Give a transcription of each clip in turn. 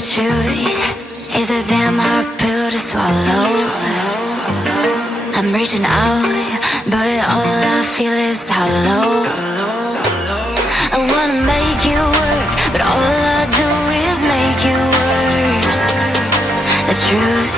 The truth is a damn hard pill to swallow. I'm reaching out, but all I feel is hollow. I wanna make you work, but all I do is make you worse. The truth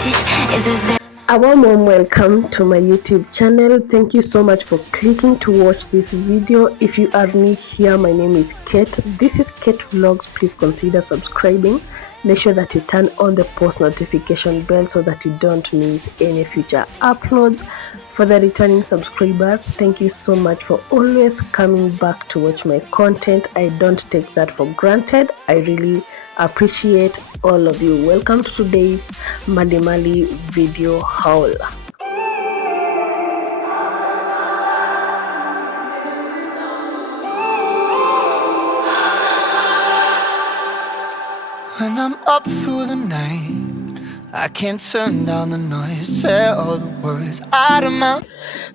is a damn A warm welcome to my YouTube channel. Thank you so much for clicking to watch this video. If you are new here, my name is Kate. This is Kate Vlogs. Please consider subscribing. Make sure that you turn on the post notification bell so that you don't miss any future uploads. For the returning subscribers, thank you so much for always coming back to watch my content. I don't take that for granted. I really appreciate all of you. Welcome to today's Malimali video haul. When I'm up through the night, I can't turn down the noise, say all the words out of my.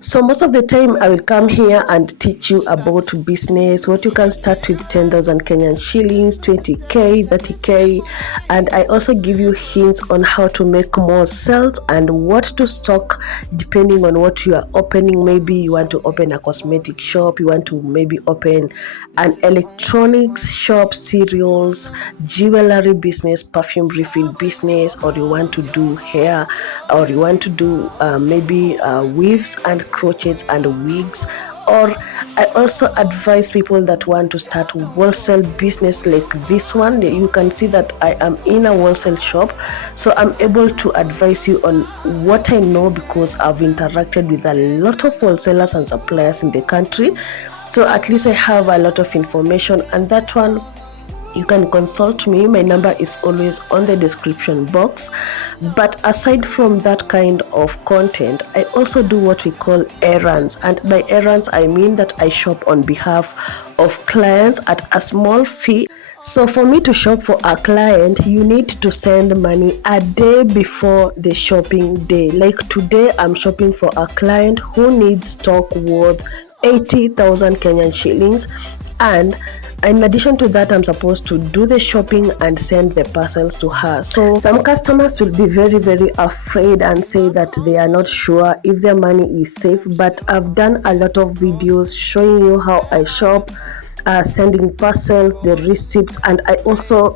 So most of the time I will come here and teach you about business, what you can start with 10,000 Kenyan shillings, 20k, 30k, and I also give you hints on how to make more sales and what to stock depending on what you are opening. Maybe you want to open a cosmetic shop, you want to maybe open an electronics shop, cereals, jewelry business, perfume refill business, or you want to do hair, or you want to do maybe weaves and crochets and wigs. Or I also advise people that want to start wholesale business like this one. You can see that I am in a wholesale shop, so I'm able to advise you on what I know because I've interacted with a lot of wholesalers and suppliers in the country. So at least I have a lot of information, and that one you can consult me. My number is always on the description box. But aside from that kind of content, I also do what we call errands, and by errands I mean that I shop on behalf of clients at a small fee. So for me to shop for a client, you need to send money a day before the shopping day. Like today I'm shopping for a client who needs stock worth 80,000 Kenyan shillings, and in addition to that, I'm supposed to do the shopping and send the parcels to her. So some customers will be very afraid and say that they are not sure if their money is safe, but I've done a lot of videos showing you how I shop, sending parcels, the receipts, and I also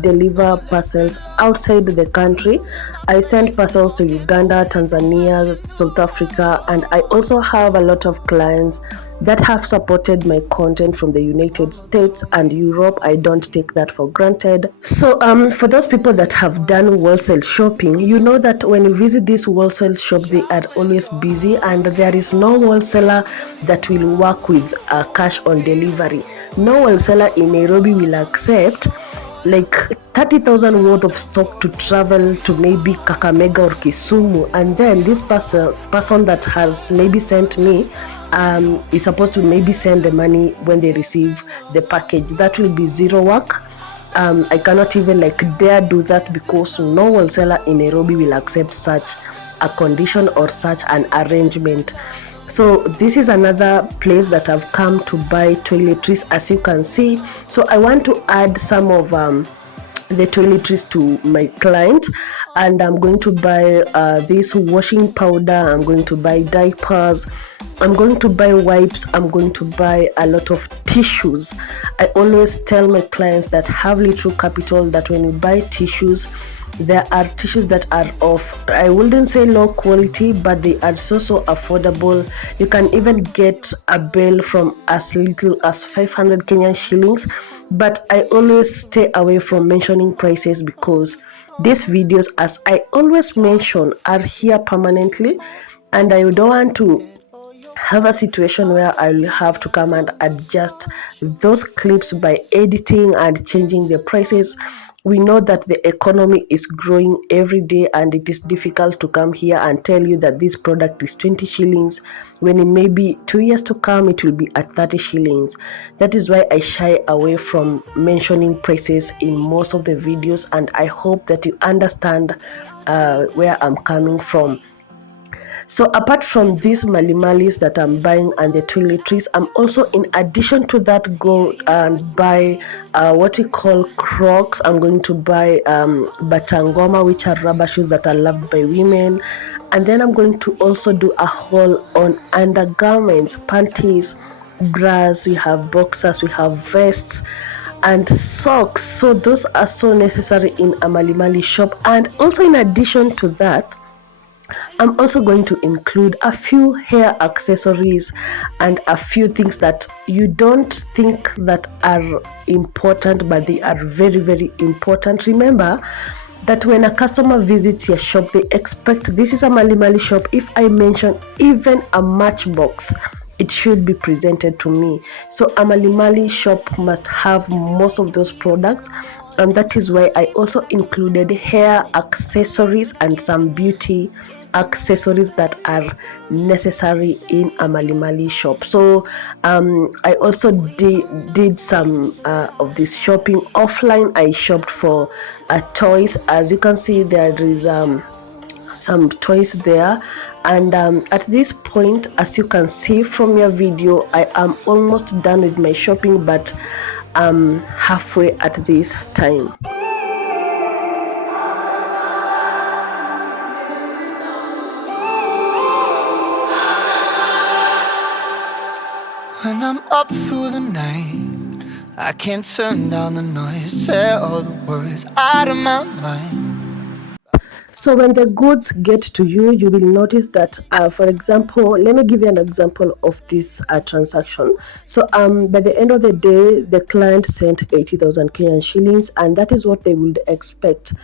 deliver parcels outside the country. I send parcels to Uganda, Tanzania, South Africa, and I also have a lot of clients that have supported my content from the United States and Europe. I don't take that for granted. So for those people that have done wholesale shopping, you know that when you visit this wholesale shop, they are always busy, and there is no wholesaler that will work with cash on delivery. No wholesaler in Nairobi will accept like 30,000 worth of stock to travel to maybe Kakamega or Kisumu, and then this person that has maybe sent me is supposed to maybe send the money when they receive the package. That will be zero work. I cannot even dare do that because no wholesaler in Nairobi will accept such a condition or such an arrangement. So this is another place that I've come to buy toiletries, as you can see. So I want to add some of the toiletries to my client, and I'm going to buy this washing powder, I'm going to buy diapers, I'm going to buy wipes, I'm going to buy a lot of tissues. I always tell my clients that have little capital that when you buy tissues, there are tissues that are of, I wouldn't say low quality, but they are so affordable. You can even get a bill from as little as 500 Kenyan shillings. But I always stay away from mentioning prices because these videos, as I always mention, are here permanently, and I don't want to have a situation where I'll have to come and adjust those clips by editing and changing the prices. We know that the economy is growing every day, and it is difficult to come here and tell you that this product is 20 shillings when in maybe 2 years to come it will be at 30 shillings. That is why I shy away from mentioning prices in most of the videos, and I hope that you understand where I'm coming from. So apart from these Malimalis that I'm buying and the toiletries, I'm also, in addition to that, go and buy what we call Crocs. I'm going to buy Batangoma, which are rubber shoes that are loved by women. And then I'm going to also do a haul on undergarments, panties, bras, we have boxers, we have vests and socks. So those are so necessary in a Malimali shop. And also, in addition to that, I'm also going to include a few hair accessories and a few things that you don't think that are important, but they are very, very important. Remember that when a customer visits your shop, they expect this is a Malimali shop. If I mention even a matchbox, it should be presented to me. So a Malimali shop must have most of those products, and that is why I also included hair accessories and some beauty accessories that are necessary in a Malimali shop. So I also did some of this shopping offline. I shopped for toys. As you can see, there is some toys there, and at this point, as you can see from your video, I am almost done with my shopping, but I'm halfway at this time. When I'm up through the night, I can't turn down the noise, tear all the words out of my mind. So when the goods get to you, you will notice that, for example, let me give you an example of this transaction. So by the end of the day, the client sent 80,000 Kenyan shillings, and that is what they would expect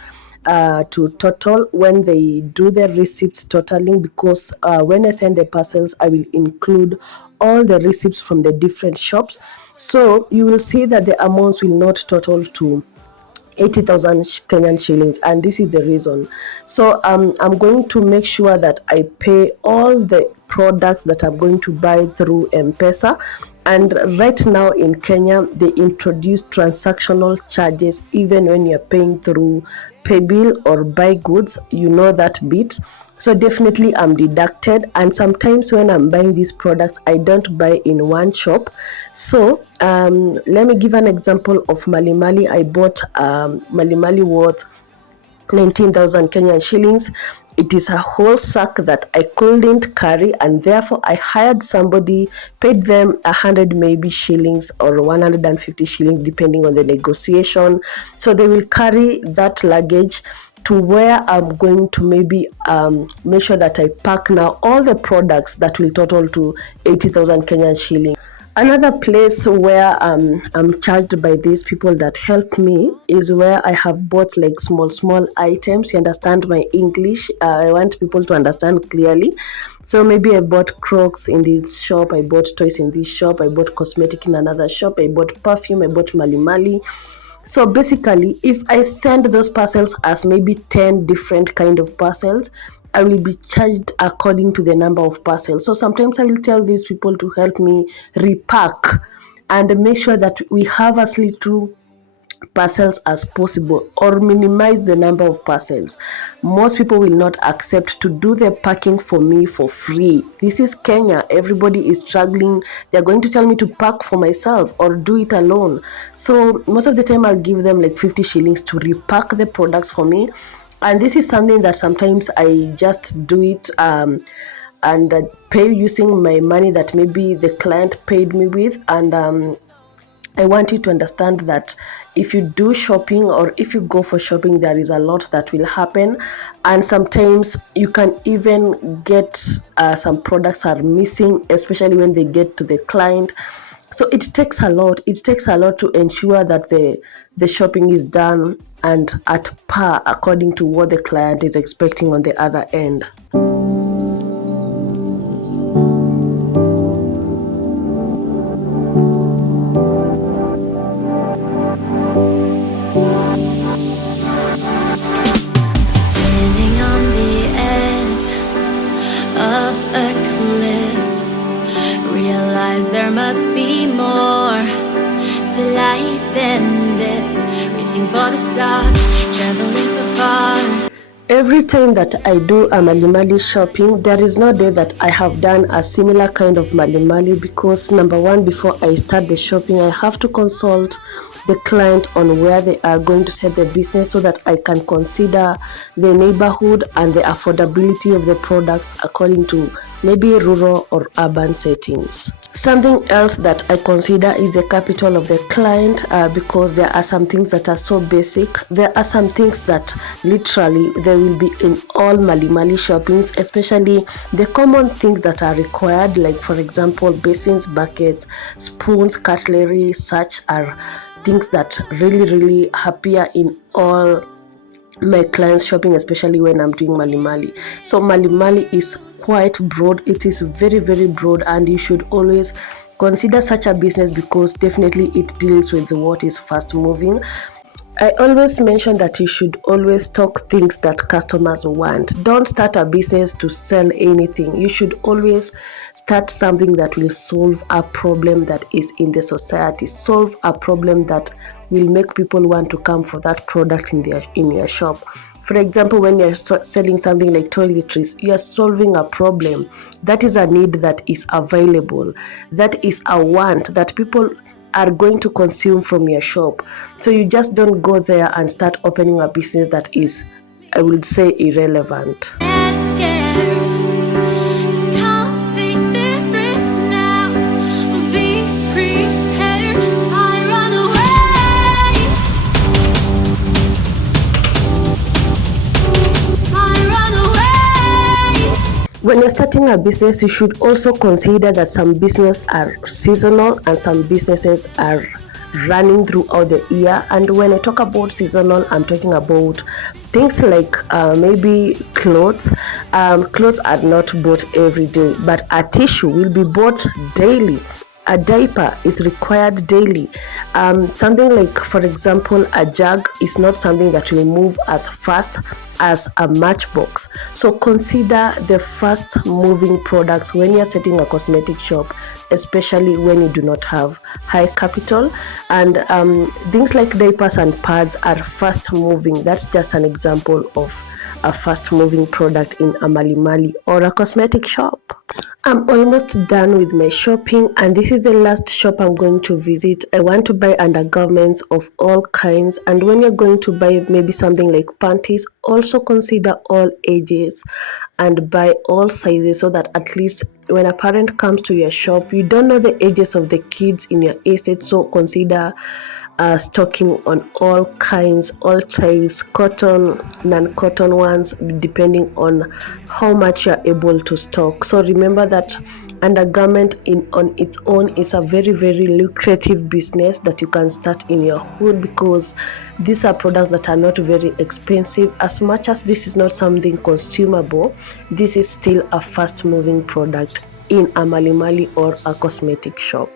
to total when they do the receipts totaling, because when I send the parcels, I will include all the receipts from the different shops. So you will see that the amounts will not total to 80,000 Kenyan shillings, and this is the reason. So I'm going to make sure that I pay all the products that I'm going to buy through M-Pesa. And right now in Kenya, they introduce transactional charges even when you're paying through Paybill or buy goods. You know that bit. So definitely I'm deducted, and sometimes when I'm buying these products, I don't buy in one shop. So let me give an example of Malimali. I bought Malimali worth 19,000 Kenyan shillings. It is a whole sack that I couldn't carry, and therefore I hired somebody, paid them 100 maybe shillings or 150 shillings depending on the negotiation. So they will carry that luggage to where I'm going to maybe make sure that I pack now all the products that will total to 80,000 Kenyan shillings. Another place where I'm charged by these people that help me is where I have bought like small items. You understand my English? I want people to understand clearly. So maybe I bought Crocs in this shop, I bought toys in this shop, I bought cosmetic in another shop, I bought perfume, I bought Malimali. So basically, if I send those parcels as maybe 10 different kind of parcels, I will be charged according to the number of parcels. So sometimes I will tell these people to help me repack and make sure that we have as little parcels as possible, or minimize the number of parcels. Most people will not accept to do the packing for me for free. This is Kenya. Everybody is struggling. They're going to tell me to pack for myself or do it alone. So most of the time I'll give them like 50 shillings to repack the products for me. And this is something that sometimes I just do it and pay using my money that maybe the client paid me with. And I want you to understand that if you do shopping or if you go for shopping, there is a lot that will happen. And sometimes you can even get some products are missing, especially when they get to the client. So it takes a lot. It takes a lot to ensure that the shopping is done and at par according to what the client is expecting on the other end. Standing on the edge of a cliff, realize there must be more to life than this. Reaching for the stars, traveling so far. Every time that I do a Malimali shopping, there is no day that I have done a similar kind of Malimali, because number one, before I start the shopping, I have to consult the client on where they are going to set their business, so that I can consider the neighborhood and the affordability of the products according to maybe rural or urban settings. Something else that I consider is the capital of the client, because there are some things that are so basic. There are some things that literally they will be in all Malimali shoppings, especially the common things that are required, like for example basins, buckets, spoons, cutlery. Such are things that really appear in all my clients shopping, especially when I'm doing Malimali. So Malimali is quite broad. It is very broad, and you should always consider such a business, because definitely it deals with what is fast moving. I always mention that you should always stock things that customers want. Don't start a business to sell anything. You should always start something that will solve a problem that is in the society, solve a problem that will make people want to come for that product in your shop. For example, when you're selling something like toiletries, you're solving a problem. That is a need that is available. That is a want that people are going to consume from your shop. So you just don't go there and start opening a business that is, I would say, irrelevant. When you're starting a business, you should also consider that some businesses are seasonal and some businesses are running throughout the year. And when I talk about seasonal, I'm talking about things like maybe clothes. Clothes are not bought every day, but a tissue will be bought daily. A diaper is required daily. Something like, for example, a jug is not something that will move as fast as a matchbox. So consider the fast moving products when you're setting a cosmetic shop, especially when you do not have high capital. And things like diapers and pads are fast moving. That's just an example of a fast moving product in a Malimali or a cosmetic shop. I'm almost done with my shopping, and this is the last shop I'm going to visit. I want to buy undergarments of all kinds, and when you're going to buy maybe something like panties, also consider all ages and buy all sizes, so that at least when a parent comes to your shop, you don't know the ages of the kids in your estate. So consider stocking on all kinds, all types, cotton, non-cotton ones, depending on how much you're able to stock. So remember that undergarment on its own is a very lucrative business that you can start in your hood, because these are products that are not very expensive. As much as this is not something consumable, this is still a fast moving product in a Malimali or a cosmetic shop.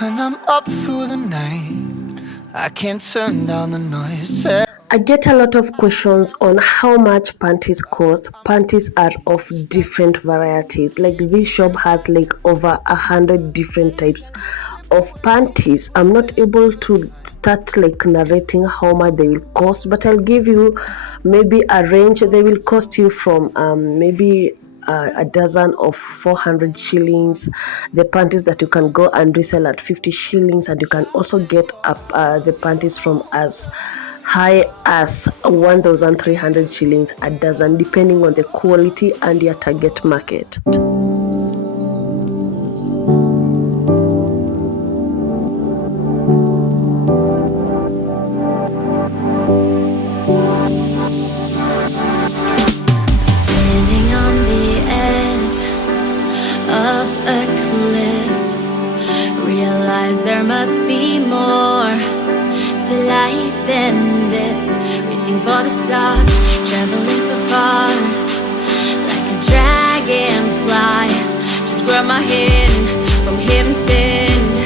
When I'm up through the night, I can't turn down the noise. I get a lot of questions on how much panties cost. Panties are of different varieties. Like this shop has like over 100 different types of panties. I'm not able to start like narrating how much they will cost, but I'll give you maybe a range. They will cost you from maybe a dozen of 400 shillings. The panties that you can go and resell at 50 shillings, and you can also get up the panties from as high as 1,300 shillings a dozen, depending on the quality and your target market. There must be more to life than this. Reaching for the stars, traveling so far, like a dragonfly. Just grab my hand from him, send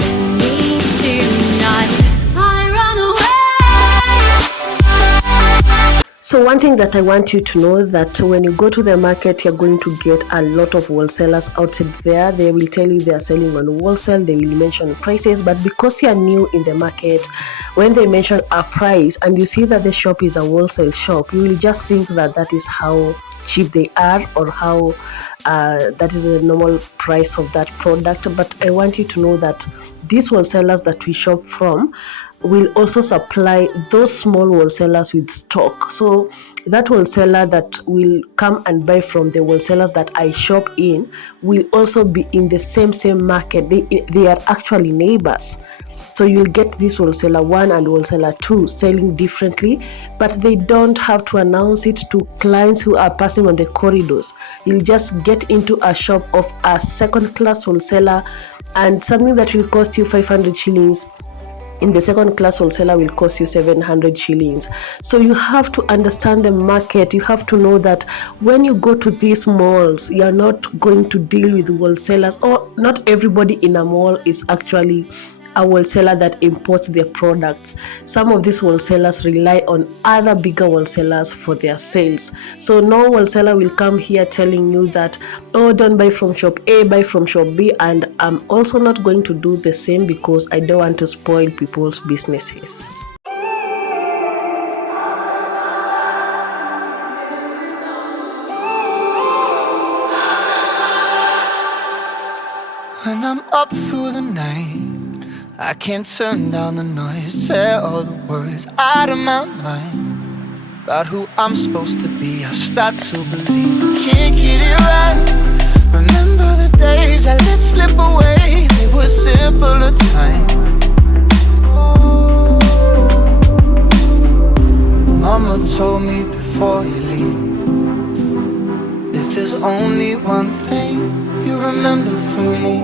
with me tonight. I run away. So one thing that I want you to know, that when you go to the market, you're going to get a lot of wholesalers out there. They will tell you they are selling on wholesale, they will mention prices, but because you are new in the market, when they mention a price and you see that the shop is a wholesale shop, you will just think that that is how cheap they are, or how that is the normal price of that product. But I want you to know that these wholesalers that we shop from will also supply those small wholesalers with stock. So that wholesaler that will come and buy from the wholesalers that I shop in will also be in the same market. They are actually neighbors. So you'll get this wholesaler 1 and wholesaler 2 selling differently, but they don't have to announce it to clients who are passing on the corridors. You'll just get into a shop of a second-class wholesaler, and something that will cost you 500 shillings in the second class wholesaler will cost you 700 shillings. So you have to understand the market. You have to know that when you go to these malls, you're not going to deal with wholesalers, or not everybody in a mall is actually a wholesaler that imports their products. Some of these wholesalers rely on other bigger wholesalers for their sales. So no wholesaler will come here telling you that, oh, don't buy from shop A, buy from shop B. And I'm also not going to do the same, because I don't want to spoil people's businesses. When I'm up through the night, I can't turn down the noise, tear all the worries out of my mind about who I'm supposed to be. I start to believe I can't get it right. Remember the days I let slip away, they were simpler times. Mama told me before you leave, if there's only one thing you remember from me,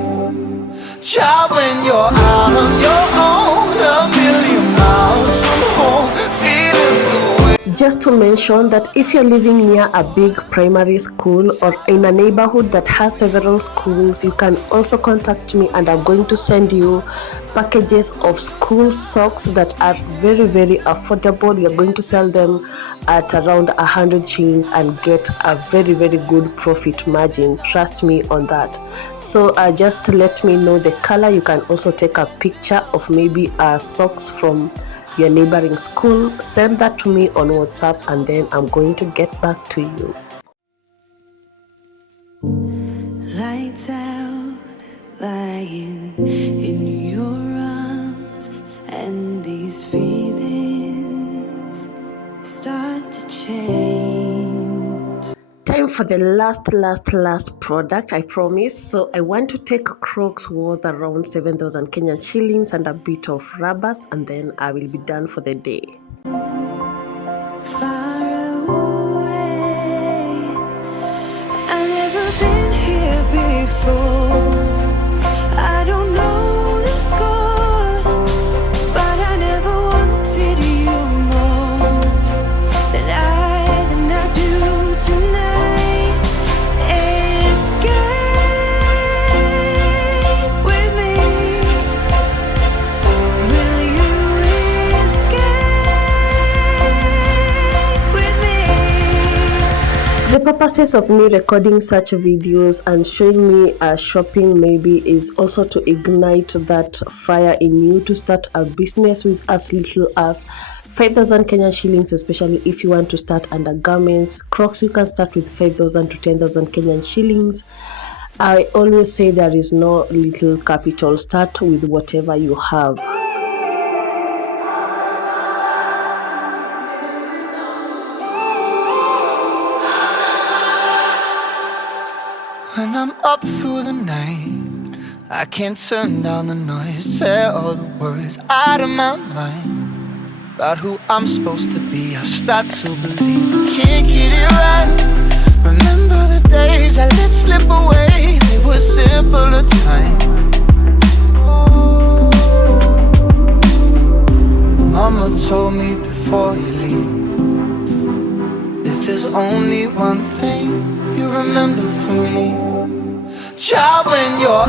child, when you're out on your own, a million miles from home, feeling the way. Just to mention that if you're living near a big primary school or in a neighborhood that has several schools, you can also contact me, and I'm going to send you packages of school socks that are very, very affordable. You're going to sell them at around 100 shillings and get a very, very good profit margin. Trust me on that. So just let me know the color. You can also take a picture of maybe socks from your neighboring school. Send that to me on WhatsApp, and then I'm going to get back to you. Lights out, lying in your arms, and these feelings start to change. Time for the last product, I promise. So I want to take Crocs worth around 7,000 Kenyan shillings and a bit of rubbers, and then I will be done for the day. Far away, I've never been here before. I don't know the score, but I never wanted you more than I do tonight. Escape with me. Will you escape with me? The purposes of me recording such videos and showing me shopping maybe is also to ignite that fire in you to start a business with as little as 5,000 Kenyan shillings, especially if you want to start undergarments. Crocs, you can start with 5,000 to 10,000 Kenyan shillings. I always say there is no little capital. Start with whatever you have. When I'm up through the night, I can't turn down the noise, tear all the worries out of my mind about who I'm supposed to be. I start to believe I can't get it right. Remember the days I let slip away, they were simpler times. Mama told me before you leave, if there's only one thing you remember from me, child, when you're